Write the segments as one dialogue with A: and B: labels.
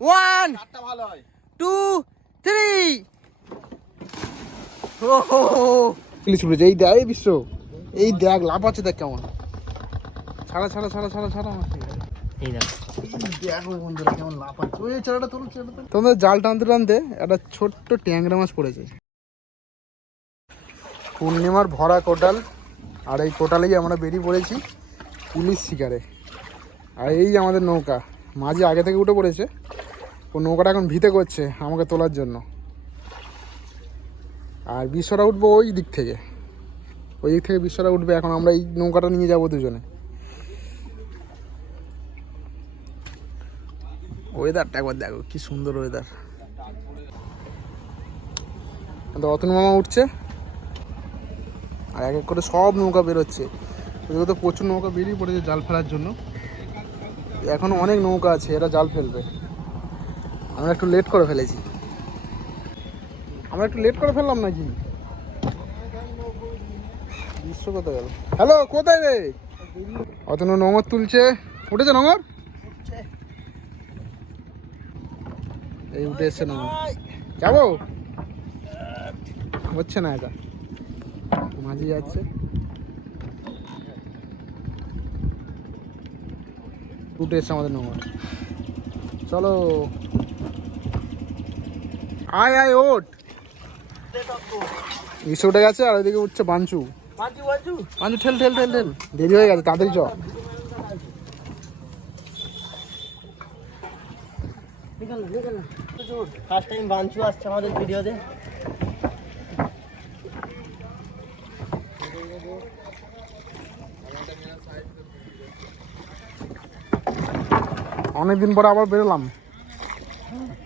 A: One
B: ভালো হয়।
A: Two three
C: এই দেখ এই বিশ্ব এই দেখ লাভ আছে দেখ কেমন। ছাড়া ছাড়া ছাড়া ছাড়া ছাড়া
A: এই দেখো।
C: তোমাদের জাল টানতে টানতে একটা ছোট্ট ট্যাংরা মাছ পড়েছে। পূর্ণিমার ভরা কোটাল আর এই কোটালেই আমরা বেরিয়ে পড়েছি পুলিশ শিকারে। আর এই আমাদের নৌকা মাঝে আগে থেকে উঠে পড়েছে। ও নৌকাটা এখন ভিতে করছে আমাকে তোলার জন্য। আর বিশ্বরা উঠবো ওই দিক থেকে। ওই দিক থেকে বিশ্বরা উঠবে, এখন আমরা এই নৌকাটা নিয়ে যাব দুজনে। ওয়েদারটা একবার দেখো, কি সুন্দর ওয়েদার অতন মামা উঠছে। আর এক এক করে সব নৌকা বেরোচ্ছে। তো প্রচুর নৌকা বেরিয়ে পড়েছে জাল ফেলার জন্য। এখনও অনেক নৌকা আছে, এরা জাল ফেলবে। আমরা একটু লেট করে ফেলেছি। আমরা একটু লেট করে ফেললাম নাকি? বিশ্ব কোথায় গেল? হ্যালো কোথায় রে? অত নোংর তুলছে। উঠেছে নোংর এই উঠে এসছে নোংর যাব? হচ্ছে না এটা মাঝে যাচ্ছে। উঠে এসছে আমাদের নোংর চলো। আয় আয় ওঠ। ইসে উঠে গেছে আর ওইদিকে উঠছে বাঞ্চু। বাঞ্চু ঠেল ঠেল ঠেল ঠেল। দেরি হয়ে গেছে তাড়াতাড়ি চ।
A: ফার্স্ট টাইম বাঞ্চু আসছে আমাদের ভিডিওতে।
C: অনেকদিন পরে আবার বেরোলাম।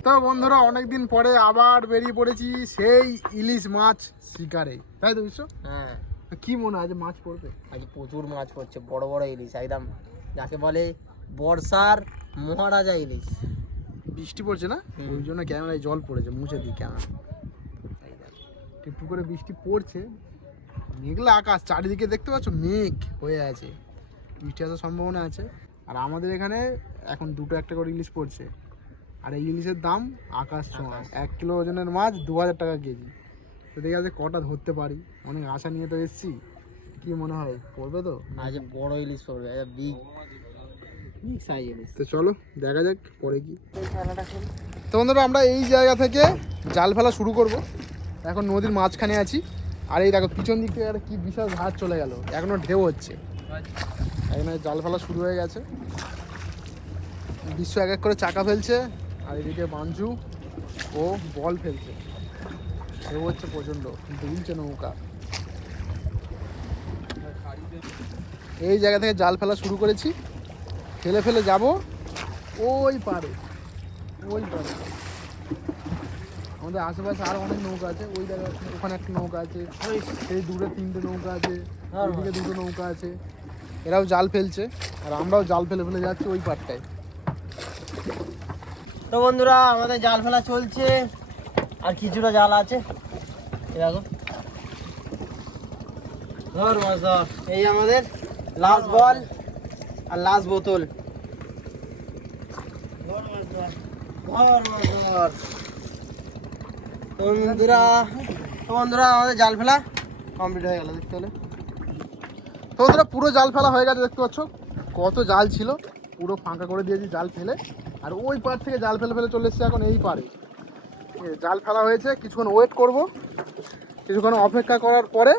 C: তো বন্ধুরা অনেকদিন পরে আবার বেরিয়ে পড়েছি সেই ইলিশ মাছ শিকারে। তাই তো বিশ্ব?
A: হ্যাঁ।
C: কি মনে হয় মাছ পড়বে?
A: আজ প্রচুর মাছ পড়ছে বড় বড় ইলিশ একদম যাকে বলে বর্ষার মহারাজা ইলিশ।
C: বৃষ্টি পড়ছে না? ওই জন্য ক্যামেরায় জল পড়েছে মুছে দিই ক্যামেরা। একটু করে বৃষ্টি পড়ছে মেঘলা আকাশ চারিদিকে দেখতে পাচ্ছ মেঘ হয়ে আছে। বৃষ্টি আসার সম্ভাবনা আছে। আর আমাদের এখানে এখন দুটো একটা করে ইলিশ পড়ছে। আর এই ইলিশের দাম আকাশ ছোঁয়া। এক কিলো ওজনের মাছ দু হাজার টাকা কেজি। তো দেখে আছে কটা ধরতে পারি? অনেক আশা নিয়ে তো এসেছি। কি মনে হয়? পড়বে তো?
A: আজ বড় ইলিশ পড়বে বিগ বিগ সাইজ ইলিশ।
C: তো চলো দেখা যাক পরে কি। তো বন্ধুরা আমরা এই জায়গা থেকে জাল ফেলা শুরু করব। এখন নদীর মাঝখানে আছি। আর এই দেখো পিছন দিক থেকে একটা কি বিশাল ঘাট চলে গেল। এখনও ঢেউ হচ্ছে। এখানে জাল ফেলা শুরু হয়ে গেছে। বিশ্ব এক এক করে চাকা ফেলছে। আর এদিকে বাঞ্জু ও বল ফেলছে। ঢেউ হচ্ছে প্রচণ্ড দুলছে নৌকা। এই জায়গা থেকে জাল ফেলা শুরু করেছি। ফেলে ফেলে যাব। ওই পারে ওই পারে। আমাদের আশেপাশে আরও অনেক নৌকা আছে। ওই জায়গায় ওখানে একটা নৌকা আছে। সেই দূরে তিনটে নৌকা আছে। ওইদিকে দুটো নৌকা আছে। এরাও জাল ফেলছে। আর আমরাও জাল ফেলে ফেলে যাচ্ছি ওই পারটায়
A: তো বন্ধুরা, আমাদের জাল ফেলা চলছে। আর কিছুটা জাল আছে। দেখো। ধর মাছ ধর। এই আমাদের লাস্ট বল আর লাস্ট বোতল। বন্ধুরা বন্ধুরা, আমাদের জাল ফেলা কমপ্লিট হয়ে গেল, দেখতে হলে
C: তো বন্ধুরা, পুরো জাল ফেলা হয়ে গেছে, দেখতে পাচ্ছ? কত জাল ছিল? পুরো ফাঁকা করে দিয়েছি জাল ফেলে। আর ওই পার থেকে জাল ফেলে ফেলে চলে এসছে এখন এই পারে। জাল ফেলা হয়েছে কিছুক্ষণ ওয়েট করব। কিছুক্ষণ অপেক্ষা করার পরে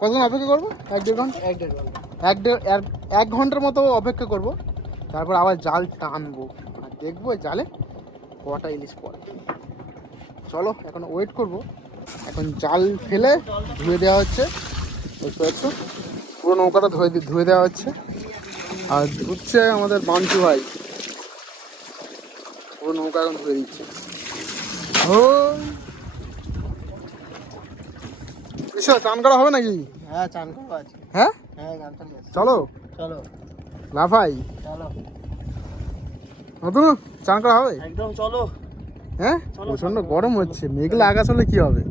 C: কতক্ষণ অপেক্ষা করব? এক দেড় ঘণ্টা?
A: এক দেড় ঘণ্টা।
C: এক দেড় এক- ঘণ্টার মতো অপেক্ষা করব। তারপর আবার জাল টানবো। আর দেখব এই জালে কটা ইলিশ পড়ে। চলো এখন ওয়েট করব। এখন জাল ফেলে ধুয়ে দেওয়া হচ্ছে। বুঝতে পারছ পুরো নৌকাটা ধুয়ে ধুয়ে দেওয়া হচ্ছে। আর ধুচ্ছে আমাদের বাঞ্চু ভাই। পুরো নৌকা এখন ধুয়ে দিচ্ছে। ও চান করা হবে নাকি?
A: হ্যাঁ চান আছে।
C: হ্যাঁ?
A: হ্যাঁ।
C: চলো।
A: চলো।
C: লাফাই
A: চলো।
C: নতুন? চান করা হবে?
A: একদম চলো।
C: হ্যাঁ?
A: প্রচণ্ড
C: গরম হচ্ছে। মেঘলা আকাশ হলে কি হবে?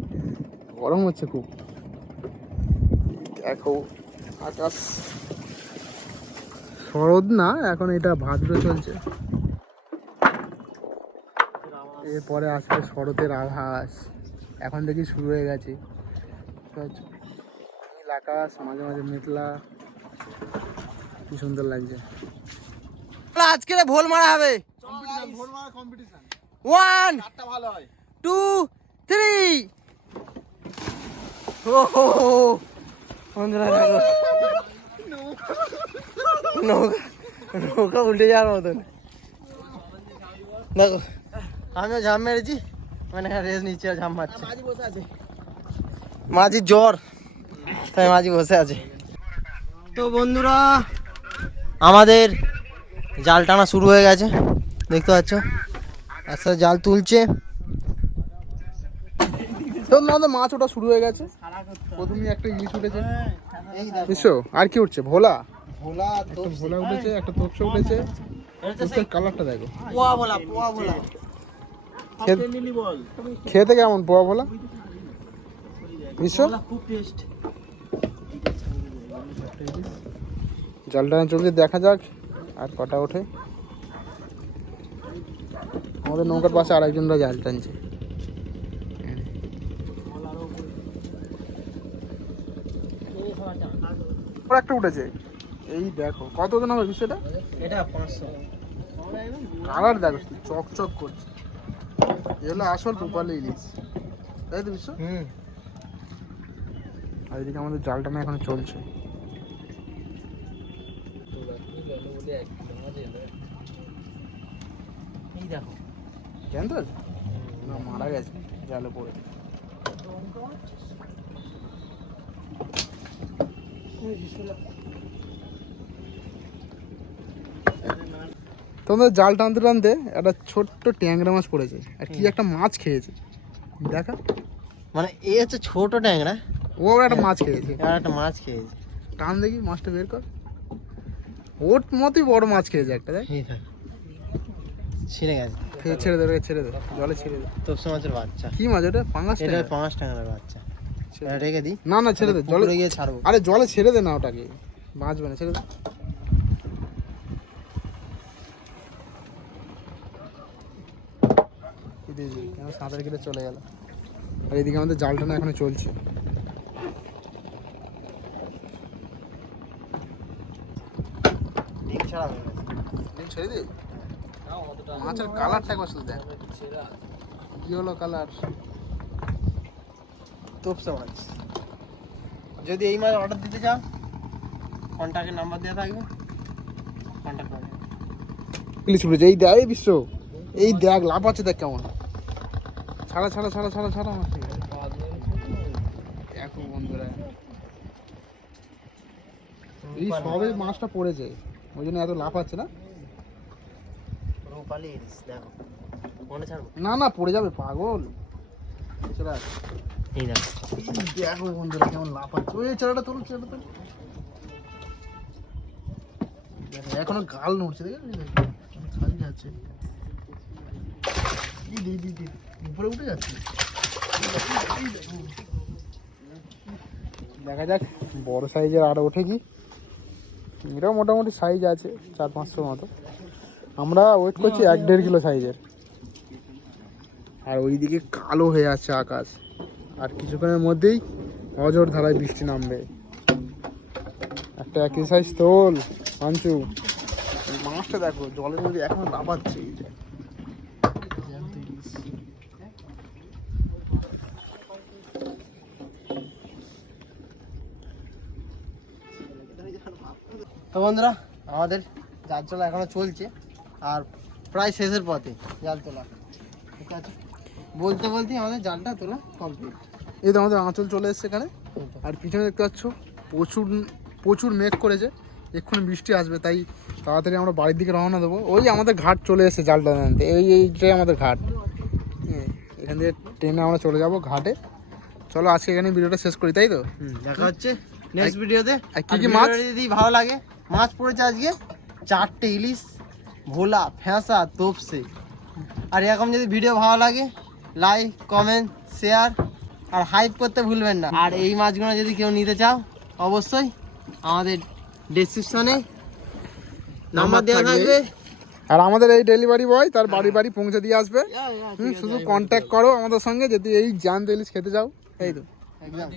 C: গরম হচ্ছে খুব। দেখো আকাশ। শরৎ না এখন এটা ভাদ্র চলছে। এরপরে আসবে শরতের আভাস। এখন দেখি শুরু হয়ে গেছে। নীল আকাশ মাঝে মাঝে মেঘলা। কি সুন্দর লাগছে।
A: আজকে ভোল মারা হবে। ওয়ান
C: ভালো হয়।
A: টু থ্রি নৌকা নৌকা উল্টে যাওয়ার মতন। দেখো। আমিও ঝাম মেরেছি মানে রেস নিচ্ছে ঝাম মারছে মাঝি জ্বর তাই মাঝি বসে আছে তো বন্ধুরা আমাদের জাল টানা শুরু হয়ে গেছে দেখতে পাচ্ছ আস্তে জাল তুলছে
C: তো আমাদের মাছ ওটা শুরু হয়ে গেছে প্রথমেই একটা ইলিশ উঠেছে বুঝছ আর কি উঠছে ভোলা
A: ভোলা
C: ভোলা উঠেছে একটা তোপসা উঠেছে কালারটা দেখো
A: পোয়া ভোলা পোয়া ভোলা
C: খেত- কেমন পোয়া ভোলা বিশ্ব
A: খুব টেস্ট
C: জাল টানা চলছে দেখা যাক আর কটা ওঠে। আমাদের নৌকার পাশে আরেকজনরা জাল টানছে। একটা উঠেছে। এই দেখো কতজন হবে বিষয়টা
A: এটা পাঁচশো।
C: কালার দেখো চকচক করছে। এগুলো আসল পোপালে ইলিশ। তাই তো বিশ্ব?
A: হুম।
C: আর এদিকে আমাদের জাল টানা এখন চলছে।
A: এই দেখো।
C: জানতো না মারা গেছে জালে পড়ে। তোমাদের জাল টানতে টানতে একটা ছোট্ট ট্যাংরা মাছ পড়েছে। আর কি একটা মাছ খেয়েছে। দেখা।
A: মানে এ হচ্ছে ছোট ট্যাংরা।
C: ও একটা মাছ খেয়েছে।
A: আর একটা মাছ খেয়েছে।
C: টান দেখি মাছটা বের কর। ওর মতোই বড় মাছ খেয়েছে একটা দেখ।
A: ছিঁড়ে গেছে।
C: ফের ছেড়ে দে ছেড়ে দে। জলে ছেড়ে দে।
A: তোপসা মাছের বাচ্চা।
C: কি মাছ ওটা? পাঙাশ
A: এটা? পাঁচ টাকার বাচ্চা। রেখে দিই।
C: না না ছেড়ে দে জলে
A: গিয়ে ছাড়বো।
C: আরে জলে ছেড়ে দে না ওটাকে। বাঁচবে না ছেড়ে দে। কি দিয়েছি? কেন সাঁতার কেটে চলে গেল? আর এদিকে আমাদের জাল টানা এখনও চলছে।
A: ছাড়া
C: মাছের কালারটা একবার শুধু দেখ। কি হলো কালার
A: তোপসা মাছ। যদি এই মাছ অর্ডার দিতে চাও কন্ট্যাক্টের নাম্বার দেওয়া থাকবে। কন্ট্যাক্ট করে নেবে।
C: ইলিশ উঠেছে এই দেখ বিশ্ব। এই দেখ লাভ আছে দেখ কেমন। ছাড়া ছাড়া ছাড়া ছাড়া ছাড়া মাছটা দেখো বন্ধুরা। এই সবে মাছটা পড়েছে ওই জন্য এত লাভ আছে না?
A: রূপালি ইলিশ দেখো। মনে ছাড়বো?
C: না না পড়ে যাবে পাগল। চলে আয়।
A: এই দেখো।
C: দেখো বন্ধুরা কেমন লাভ আছে ওই ছেলেটা তোলো ছেলেটা তোলো। এখনও গাল নড়ছে দেখেছিস? খালি যাচ্ছে এই দি দি দি। উপরে উঠে যাচ্ছে। দেখা যাক, বড় সাইজের আরও ওঠে কি? এটাও মোটামুটি সাইজ আছে, চার পাঁচশো মতো। আমরা ওয়েট করছি এক দেড় কিলো সাইজের। আর ওইদিকে কালো হয়ে আছে আকাশ। আর কিছুক্ষণের মধ্যেই অজর ধারায় বৃষ্টি নামবে। একটা একই সাইজ তোল পাঞ্চু। মাছটা দেখো, জলের মধ্যে এখন লাফাচ্ছে এই দেখ। জ্যান্ত ইলিশ।
A: তো বন্ধুরা আমাদের জাল তোলা এখনও চলছে আর প্রায় শেষের পথে জাল তোলা ঠিক আছে? বলতে বলতে আমাদের জালটা তোলা কমপ্লিট
C: এই তো আমাদের আঁচল চলে এসছে এখানে। আর পিছনে দেখতে পাচ্ছ প্রচুর প্রচুর মেঘ করেছে। এক্ষুনি বৃষ্টি আসবে তাই তাড়াতাড়ি আমরা বাড়ির দিকে রওনা দেবো। ওই আমাদের ঘাট চলে এসেছে জালটা আনতে। এই এইটাই আমাদের ঘাট। এখান থেকে ট্রেনে আমরা চলে যাব ঘাটে। চলো আজকে এখানে ভিডিওটা শেষ করি তাই তো?
A: দেখা হচ্ছে। নেক্সট ভিডিওতে
C: কি কি মাছ?
A: যদি ভালো লাগে মাছ পড়েছে আজকে। চারটে ইলিশ ভোলা ফ্যাঁসা তোপসে। আর এরকম যদি ভিডিও ভালো লাগে লাইক কমেন্ট শেয়ার আর হাইপ করতে ভুলবেন না। আর এই মাছগুলো যদি কেউ নিতে চাও অবশ্যই আমাদের ডেসক্রিপশনে নাম্বার দেওয়া
C: থাকবে। আর আমাদের এই ডেলিভারি বয় তার বাড়ি বাড়ি পৌঁছে দিয়ে আসবে। হুম, শুধু কন্ট্যাক্ট করো আমাদের সঙ্গে যদি এই জ্যান্ত ইলিশ খেতে চাও। এই তো
A: একদম